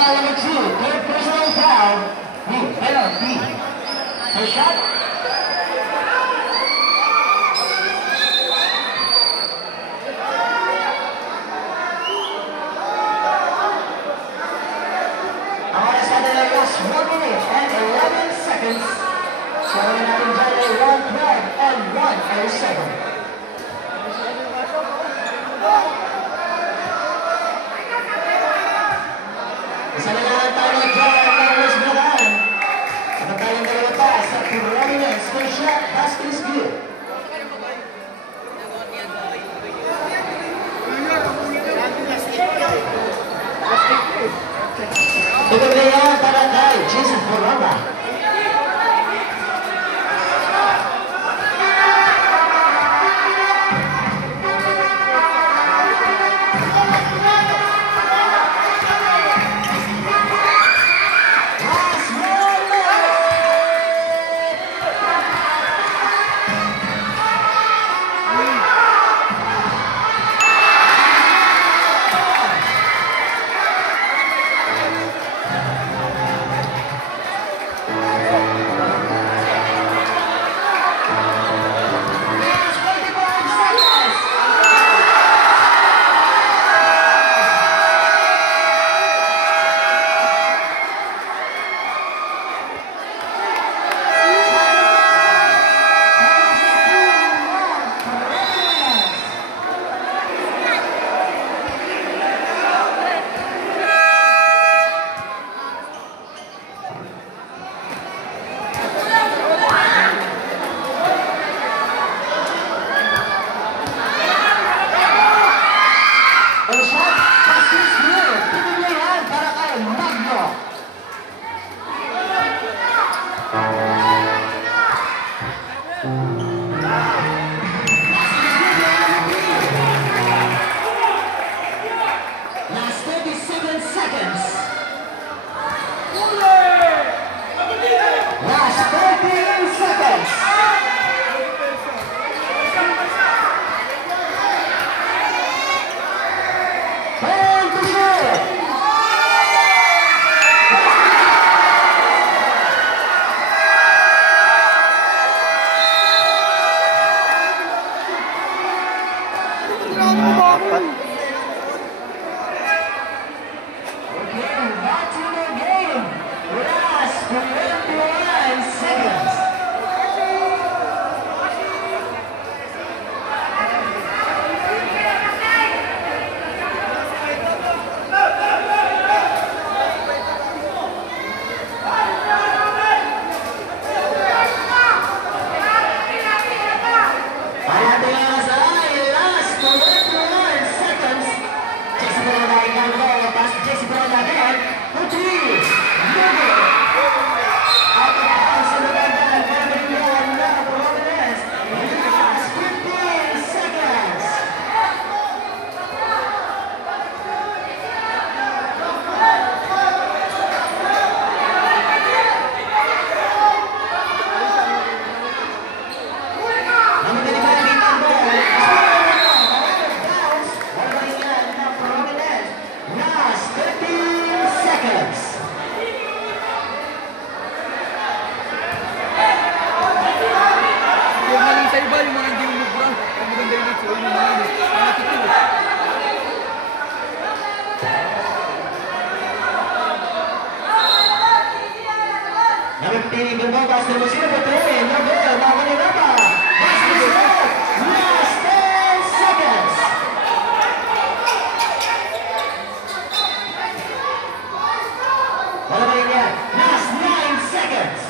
Number 2, third personal foul. Penalty. First shot. Ang oras natin ay 1 minute and 11 seconds. Scoring natin dyan ay 112 and 107. Isa na lang tayo dyan ang West Bulacan. Samantalang dalawa pa sa Prominence. First shot, basket is good. Ito na yan para kay Jason Corona. Last 37 seconds. Last 13 seconds. Time to shoot. Apat. Okay, back to the game. Last 21 seconds. Ayan, tingnan sa last 21 seconds. Jesse Peralta ikan bola, pas Jesse Peralta again. Putri, Yogi. Out of bounds in the back line, Peralta now Providence. Last 15 seconds. Number 25 ikan bola. Last 15 seconds. Yung maling sa iba, yung mga hindi umubrang. Ang maganda yung ito, yung mga nakikita. Number 15 ikan bola, pas terus ini betul. Number, lawan berapa? Last 10 seconds. Wala ba yun yan? Last 9 seconds.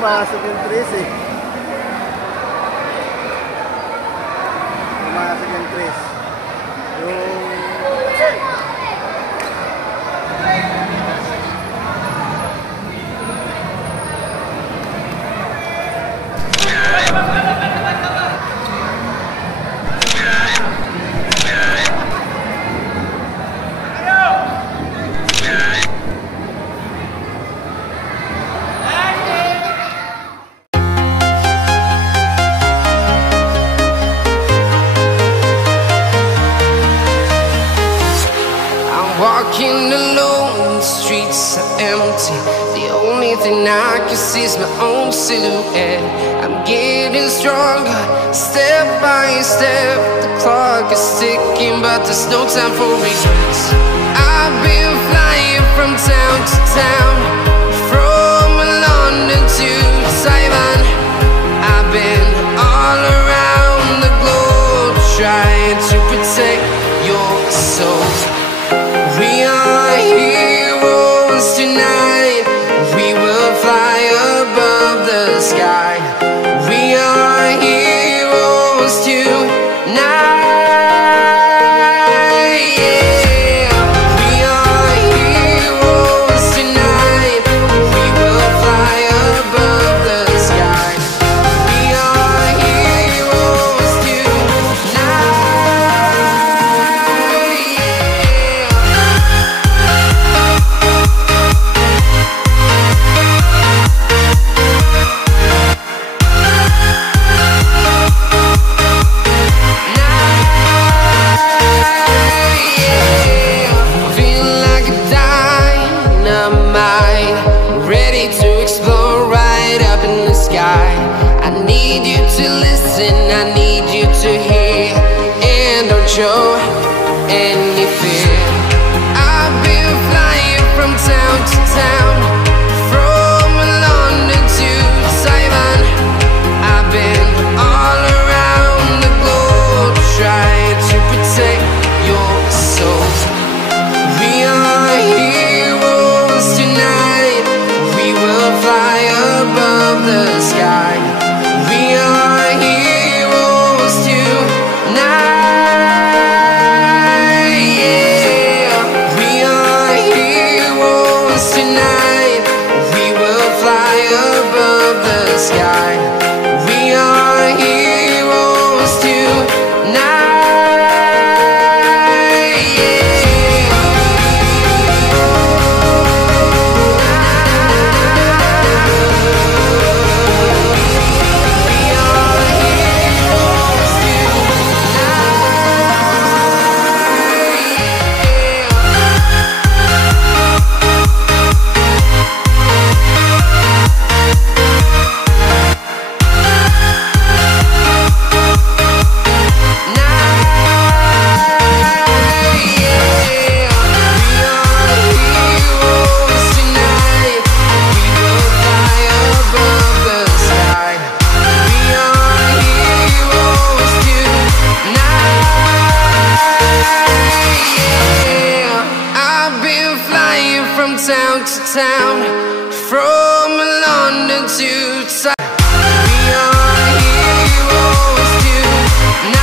Pumasok yung tres eh. Pumasok yung tres. Walking alone, the streets are empty. The only thing I can see is my own silhouette. I'm getting stronger, step by step. The clock is ticking, but there's no time for regrets. I've been flying from town to town, from London to Taiwan. I've been all around the globe, trying to protect your soul. We are heroes tonight. We will fly above the sky. We are heroes tonight. Yeah. We are heroes tonight. We will fly above the sky. We are heroes tonight. I need you to hear, and don't show any fear. I've been flying from town to town, from London to Taiwan. I've been all around the globe, trying to protect your soul. We are heroes tonight. We will fly above the sky. We are heroes tonight. Yeah. We are heroes tonight. We will fly above the sky. We are heroes tonight. Town to town, from London to Taiwan. We are heroes tonight.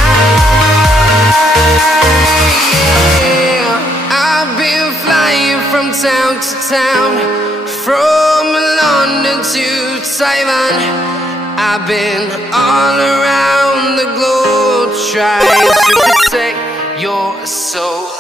Yeah. I've been flying from town to town, from London to Taiwan. I've been all around the globe, trying to protect your soul.